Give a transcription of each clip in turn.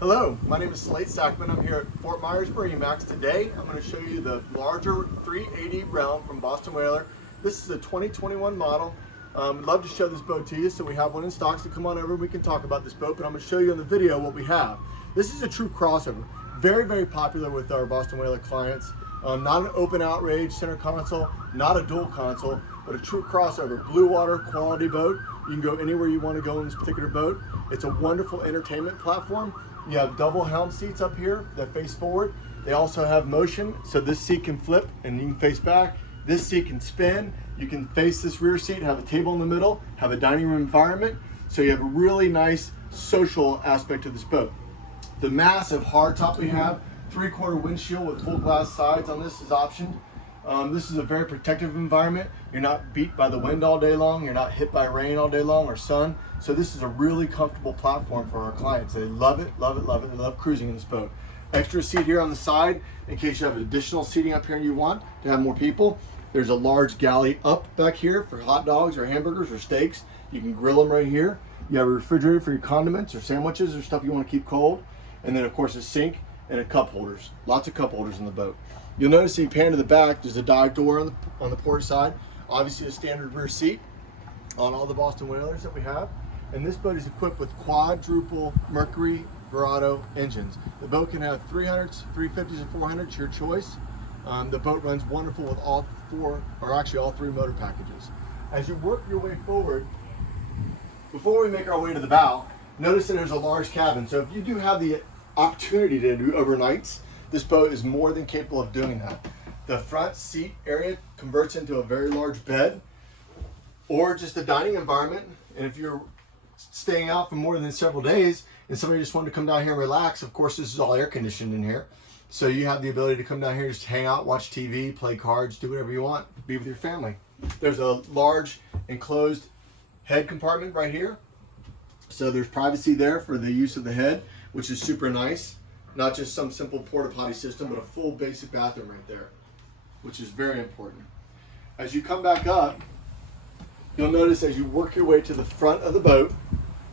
Hello, my name is Slade Sackman. I'm here at Fort Myers MarineMax. Today, I'm going to show you the larger 380 Helm from Boston Whaler. This is a 2021 model. I'd love to show this boat to you, so we have one in stock, so come on over and we can talk about this boat, but I'm going to show you in the video what we have. This is a true crossover. Very, very popular with our Boston Whaler clients. Not an open outrage center console, not a dual console, but a true crossover. Blue water quality boat. You can go anywhere you want to go in this particular boat. It's a wonderful entertainment platform. You have double helm seats up here that face forward. They also have motion, so this seat can flip and you can face back. This seat can spin. You can face this rear seat, have a table in the middle, have a dining room environment. So you have a really nice social aspect to this boat. The massive hardtop we have, 3/4 windshield with full glass sides on this is optioned. This is a very protective environment. You're not beat by the wind all day long. You're not hit by rain all day long or sun. So this is a really comfortable platform for our clients. They love it, love it, love it. They love cruising in this boat. Extra seat here on the side in case you have additional seating up here and you want to have more people. There's a large galley up back here for hot dogs or hamburgers or steaks. You can grill them right here. You have a refrigerator for your condiments or sandwiches or stuff you want to keep cold. And then of course a sink and a cup holders. Lots of cup holders in the boat. You'll notice if you pan to the back, there's a dive door on the port side. Obviously a standard rear seat on all the Boston Whalers that we have. And this boat is equipped with quadruple Mercury Verado engines. The boat can have 300s, 350s, and 400s, your choice. The boat runs wonderful with all three motor packages. As you work your way forward, before we make our way to the bow, notice that there's a large cabin. So if you do have the opportunity to do overnights, this boat is more than capable of doing that. The front seat area converts into a very large bed or just a dining environment. And if you're staying out for more than several days and somebody just wanted to come down here and relax, of course this is all air conditioned in here. So you have the ability to come down here, just hang out, watch TV, play cards, do whatever you want, be with your family. There's a large enclosed head compartment right here. So there's privacy there for the use of the head, which is super nice. Not just some simple porta potty system, but a full basic bathroom right there, which is very important. As you come back up, you'll notice as you work your way to the front of the boat,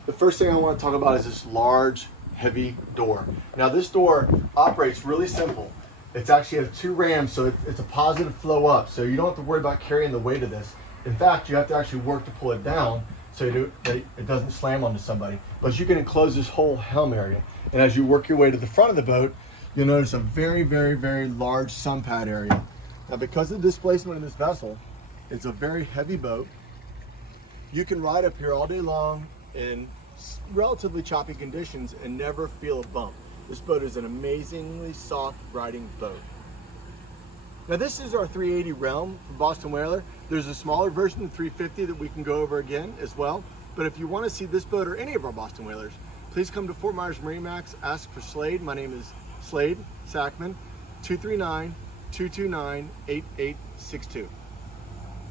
the first thing I want to talk about is this large, heavy door. Now this door operates really simple. It's actually has two rams, so it's a positive flow up. So you don't have to worry about carrying the weight of this. In fact, you have to actually work to pull it down so it doesn't slam onto somebody. But you can enclose this whole helm area. And as you work your way to the front of the boat, you'll notice a very, very, very large sun pad area. Now because of the displacement of this vessel, it's a very heavy boat. You can ride up here all day long in relatively choppy conditions and never feel a bump. This boat is an amazingly soft riding boat. Now this is our 380 Helm from Boston Whaler. There's a smaller version, the 350, that we can go over again as well. But if you want to see this boat or any of our Boston Whalers, please come to Fort Myers MarineMax, ask for Slade. My name is Slade Sackman, 239-229-8862.